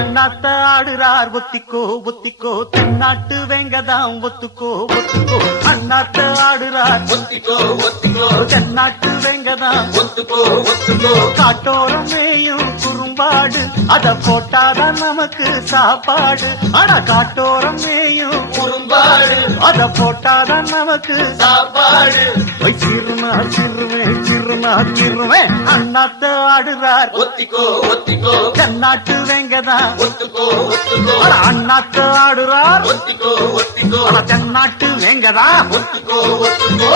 அண்ணாத்த ஆடுறார் ஒத்திக்கோ ஒத்திக்கோ தென்னாட்டு வேங்கதாம் ஒத்துக்கோ ஒத்துக்கோ அண்ணாத்த ஆடுறார் ஒத்திக்கோ ஒத்திக்கோ தென்னாட்டு வேங்கதாம் ஒத்துக்கோ ஒத்துக்கோ காட்டோரம் மேயும் குறும்பாடு அத போட்டாதான் நமக்கு சாப்பாடு ஆனா காட்டோரம் மேயும் குறும்பாடு அத போட்டாதான் நமக்கு சாப்பாடு சிறுமா சிறுமே சிறுமா சிறுமே அண்ணாத்த ஆடுறார் ஒத்திக்கோ ஒத்திக்கோ தென்னாட்டு வேங்கதான் ஒத்துக்கோ ஒத்துக்கோ அண்ணாத்த ஆடுறார் ஒத்திக்கோ ஒத்திக்கோ தென்னாட்டு வேங்கதான் ஒத்துக்கோ ஒத்துக்கோ